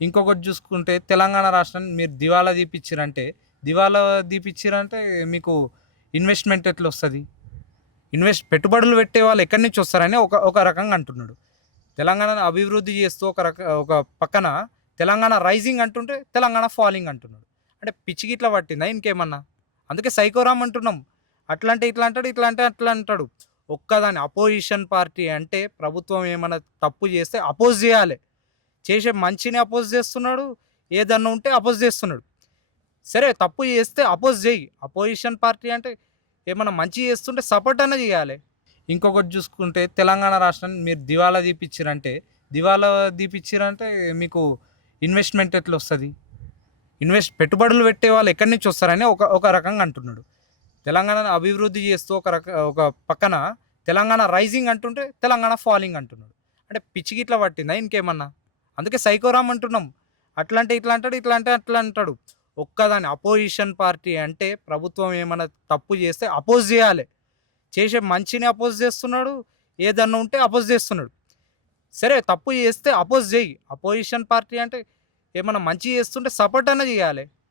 ఇంకొకటి చూసుకుంటే తెలంగాణ రాష్ట్రాన్ని మీరు దివాలా తీపిచ్చిరంటే మీకు ఇన్వెస్ట్మెంట్ ఎట్లా వస్తుంది? పెట్టుబడులు పెట్టే వాళ్ళు ఎక్కడి నుంచి వస్తారని ఒక ఒక రకంగా అంటున్నాడు. తెలంగాణను అభివృద్ధి చేస్తూ ఒక పక్కన తెలంగాణ రైజింగ్ అంటుంటే తెలంగాణ ఫాలింగ్ అంటున్నాడు. అంటే పిచ్చి గిట్ల పట్టిందా ఇంకేమన్నా? అందుకే సైకోరామ్ అంటున్నాం. అట్లా అంటే ఇట్లా అంటాడు, ఇట్లా అంటే అట్లా అంటాడు. ఒక్కదాని అపోజిషన్ పార్టీ అంటే ప్రభుత్వం ఏమన్నా తప్పు చేస్తే అపోజ్ చేయాలి. చేసే మంచిని అపోజ్ చేస్తున్నాడు. ఏదన్నా ఉంటే అపోజ్ చేస్తున్నాడు. సరే తప్పు చేస్తే అపోజ్ చెయ్యి. అపోజిషన్ పార్టీ అంటే ఏమన్నా మంచి చేస్తుంటే సపోర్ట్ అన్నా చేయాలి. ఇంకొకటి చూసుకుంటే తెలంగాణ రాష్ట్రాన్ని మీరు దివాలా తీపిచ్చిరంటే మీకు ఇన్వెస్ట్మెంట్ ఎట్లా వస్తుంది? పెట్టుబడులు పెట్టే వాళ్ళు ఎక్కడి నుంచి వస్తారని ఒక ఒక రకంగా అంటున్నాడు. తెలంగాణను అభివృద్ధి చేస్తూ ఒక పక్కన తెలంగాణ రైజింగ్ అంటుంటే తెలంగాణ ఫాలింగ్ అంటున్నాడు. అంటే పిచ్చి గిట్ల పట్టిందా ఇంకేమన్నా? అందుకే సైకోరామ్ అంటున్నాం. అట్లా అంటే ఇట్లా అంటాడు, ఇట్లా అంటే అట్లా అంటాడు. ఒక్కదాని అపోజిషన్ పార్టీ అంటే ప్రభుత్వం ఏమన్నా తప్పు చేస్తే అపోజ్ చేయాలి. చేసే మంచిని అపోజ్ చేస్తున్నాడు. ఏదన్నా ఉంటే అపోజ్ చేస్తున్నాడు. సరే తప్పు చేస్తే అపోజ్ చెయ్యి. అపోజిషన్ పార్టీ అంటే ఏమన్నా మంచి చేస్తుంటే సపోర్ట్ అన్నా చేయాలి.